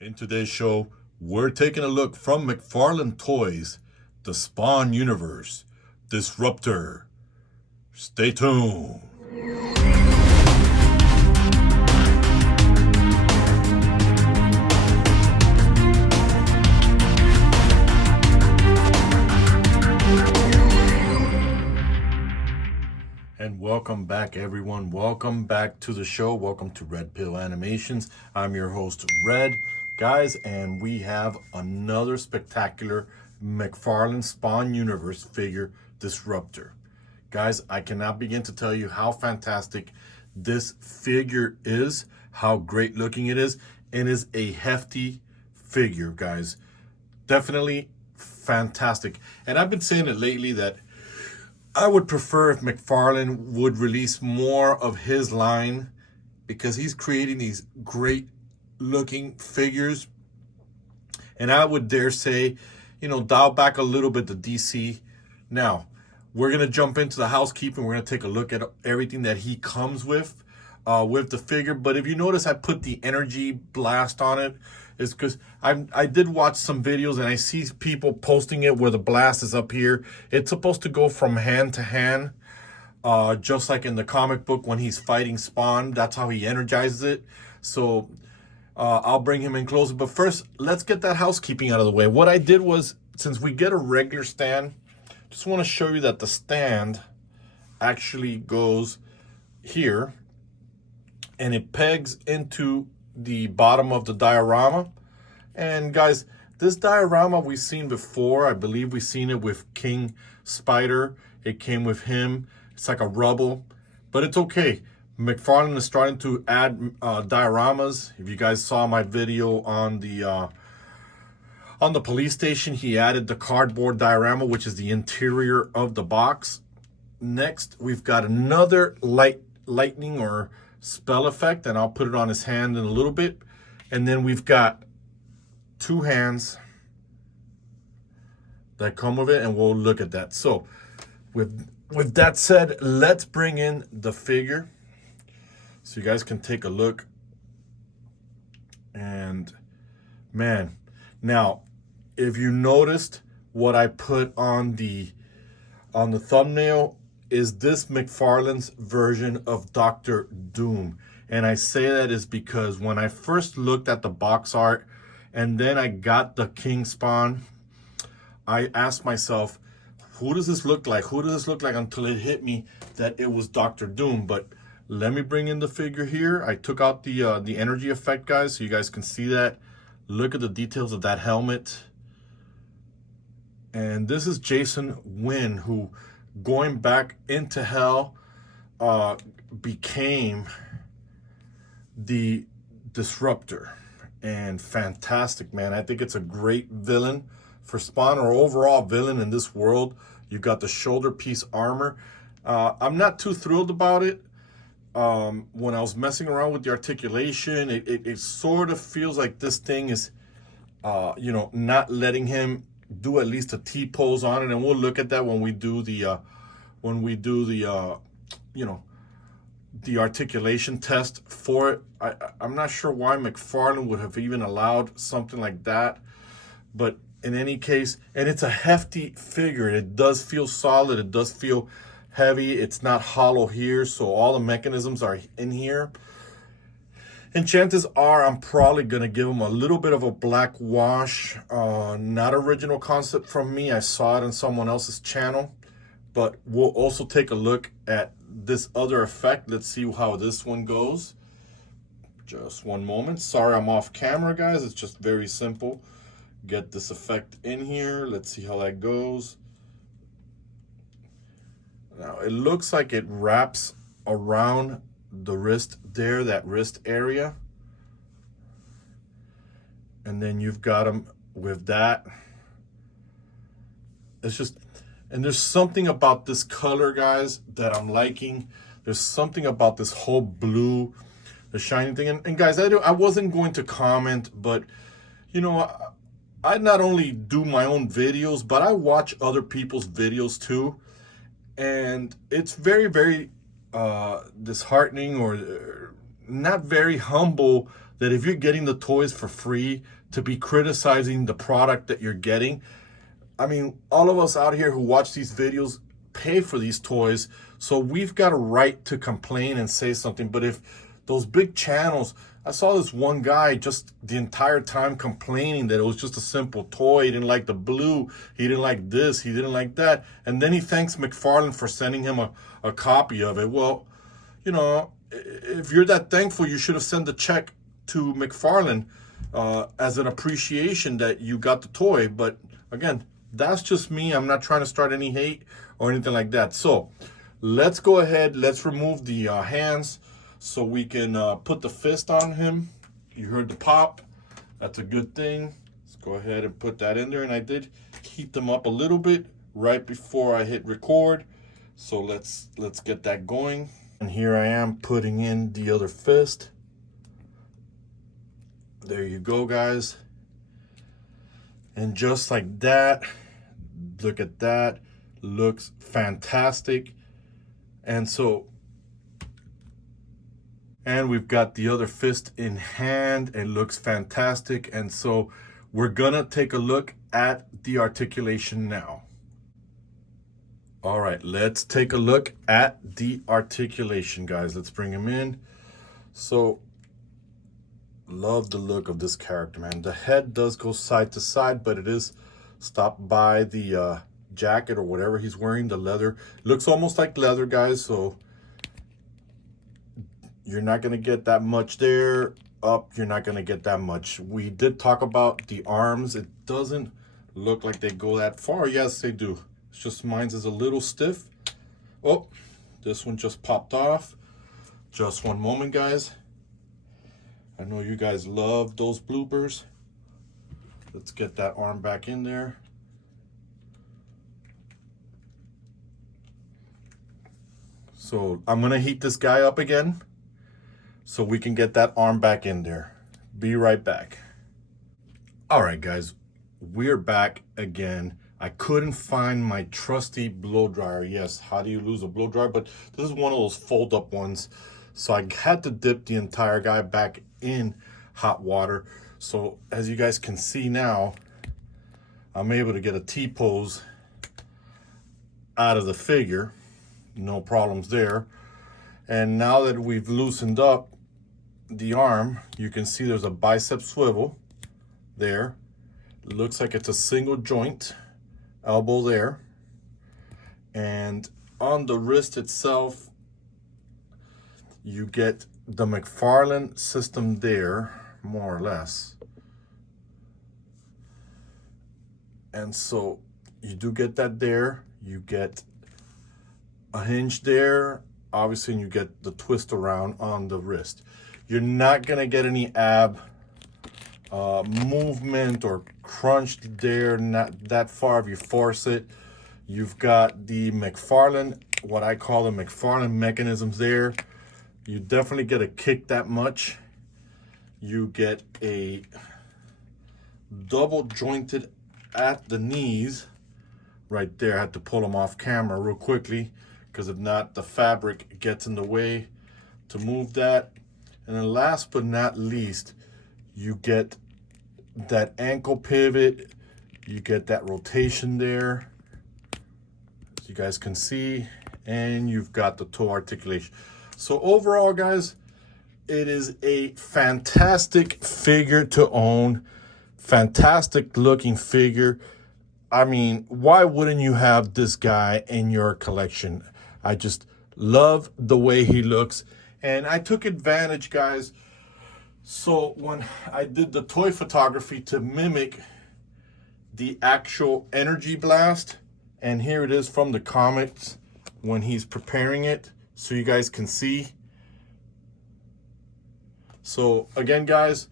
In today's show, we're taking a look from McFarlane Toys, the Spawn universe, Disruptor. Stay tuned. And welcome back, everyone. Welcome back to the show. Welcome to R.P.Animations. I'm your host, Red. Guys, and we have another spectacular McFarlane Spawn Universe figure, Disruptor. Guys, I cannot begin to tell you how fantastic this figure is, how great looking it is, and is a hefty figure, guys. Definitely fantastic. And I've been saying it lately that I would prefer if McFarlane would release more of his line, because he's creating these great looking figures. And I would dare say, dial back a little bit to DC. Now, we're going to jump into the housekeeping. We're going to take a look at everything that he comes with the figure. But if you notice, I put the energy blast on it. It's because I did watch some videos and I see people posting it where the blast is up here. It's supposed to go from hand to hand, just like in the comic book when he's fighting Spawn. That's how he energizes it. So I'll bring him in closer. But first, let's get that housekeeping out of the way. What I did was, since we get a regular stand, just want to show you that the stand actually goes here and it pegs into the bottom of the diorama. And guys, this diorama we've seen before. I believe we've seen it with King Spider. It came with him. It's like a rubble, but it's okay. McFarlane is starting to add dioramas. If you guys saw my video on the police station, he added the cardboard diorama, which is the interior of the box. Next, we've got another lightning or spell effect, and I'll put it on his hand in a little bit. And then we've got two hands that come with it, and we'll look at that. So with that said, let's bring in the figure so you guys can take a look. And man, now if you noticed, what I put on the thumbnail is this McFarlane's version of Dr. Doom. And I say that is because when I first looked at the box art and then I got the King Spawn, I asked myself, who does this look like? Who does this look like? Until it hit me that it was Dr. Doom. But let me bring in the figure here. I took out the energy effect, guys, so you guys can see that. Look at the details of that helmet. And this is Jason Wynn, who, going back into hell, became the Disruptor. And fantastic, man. I think it's a great villain for Spawn, or overall villain in this world. You've got the shoulder piece armor. I'm not too thrilled about it. When I was messing around with the articulation, it sort of feels like this thing is not letting him do at least a T pose on it, and we'll look at that when we do the the articulation test for it. I'm not sure why McFarlane would have even allowed something like that, but in any case, and it's a hefty figure. It does feel solid. It does feel heavy. It's not hollow here, so all the mechanisms are in here. And chances are I'm probably going to give him a little bit of a black wash. Not original concept from me. I saw it on someone else's channel. But we'll also take a look at this other effect. Let's see how this one goes. Just one moment. Sorry, I'm off camera, guys. It's just very simple. Get this effect in here. Let's see how that goes. Now, it looks like it wraps around the wrist there, that wrist area. And then you've got them with that. It's just, and there's something about this color, guys, that I'm liking. There's something about this whole blue, the shiny thing. And guys, I wasn't going to comment, but I not only do my own videos, but I watch other people's videos too. And it's very, very disheartening, or not very humble, that if you're getting the toys for free, to be criticizing the product that you're getting. I mean, all of us out here who watch these videos pay for these toys, so we've got a right to complain and say something. But if those big channels, I saw this one guy just the entire time complaining that it was just a simple toy. He didn't like the blue, he didn't like this, he didn't like that. And then he thanks McFarlane for sending him a copy of it. Well, you know, if you're that thankful, you should have sent the check to McFarlane as an appreciation that you got the toy. But again, that's just me. I'm not trying to start any hate or anything like that. So let's go ahead. Let's remove the hands so we can put the fist on him. You heard the pop. That's a good thing. Let's go ahead and put that in there. And I did heat them up a little bit right before I hit record. So let's get that going. And here I am putting in the other fist. There you go, guys. And just like that, look at that, looks fantastic. And so, and we've got the other fist in hand. It looks fantastic. And so we're gonna take a look at the articulation now. All right, let's take a look at the articulation, guys. Let's bring him in. So, love the look of this character, man. The head does go side to side, but it is stopped by the jacket or whatever he's wearing, the leather. Looks almost like leather, guys, so you're not going to get that much there. Up, you're not going to get that much. We did talk about the arms. It doesn't look like they go that far. Yes, they do. It's just mine's is a little stiff. Oh, this one just popped off. Just one moment, guys. I know you guys love those bloopers. Let's get that arm back in there. So I'm gonna heat this guy up again so we can get that arm back in there. Be right back. All right, guys, we're back again. I couldn't find my trusty blow dryer. Yes, how do you lose a blow dryer? But this is one of those fold up ones. So I had to dip the entire guy back in hot water. So as you guys can see now, I'm able to get a T-pose out of the figure. No problems there. And now that we've loosened up the arm, you can see there's a bicep swivel there. It looks like it's a single joint elbow there. And on the wrist itself, you get the McFarlane system there, more or less. And so you do get that there. You get a hinge there, obviously, and you get the twist around on the wrist. You're not gonna get any ab movement or crunched there, not that far if you force it. You've got the McFarlane, what I call the McFarlane mechanisms there. You definitely get a kick that much. You get a double jointed at the knees right there. I had to pull them off camera real quickly because if not, the fabric gets in the way to move that. And then last but not least, you get that ankle pivot. You get that rotation there, as you guys can see, and you've got the toe articulation. So overall, guys, it is a fantastic figure to own. Fantastic looking figure. I mean, why wouldn't you have this guy in your collection? I just love the way he looks. And I took advantage, guys. So when I did the toy photography to mimic the actual energy blast, and here it is from the comics when he's preparing it, so you guys can see. So again, guys,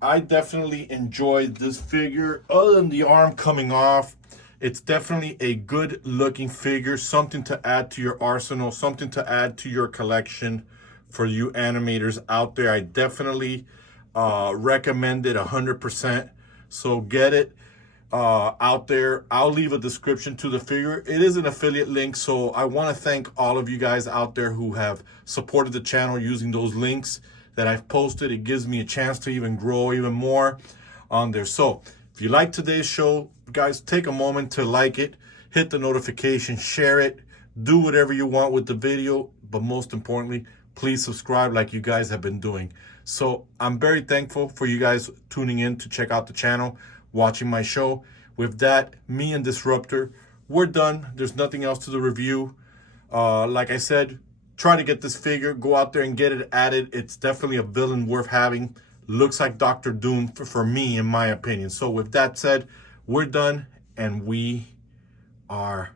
I definitely enjoyed this figure. Other than the arm coming off, it's definitely a good looking figure, something to add to your arsenal, something to add to your collection for you animators out there. I definitely recommend it 100%. So get it out there. I'll leave a description to the figure. It is an affiliate link, so I want to thank all of you guys out there who have supported the channel using those links. that I've posted. It gives me a chance to even grow even more on there. So if you like today's show, guys, take a moment to like it, hit the notification, share it, do whatever you want with the video, but most importantly, please subscribe like you guys have been doing. So I'm very thankful for you guys tuning in to check out the channel, watching my show. With that, me and Disruptor, we're done. There's nothing else to the review. Like I said, try to get this figure, go out there and get it added. It's definitely a villain worth having. Looks like Dr. Doom for me, in my opinion. So with that said, we're done and we are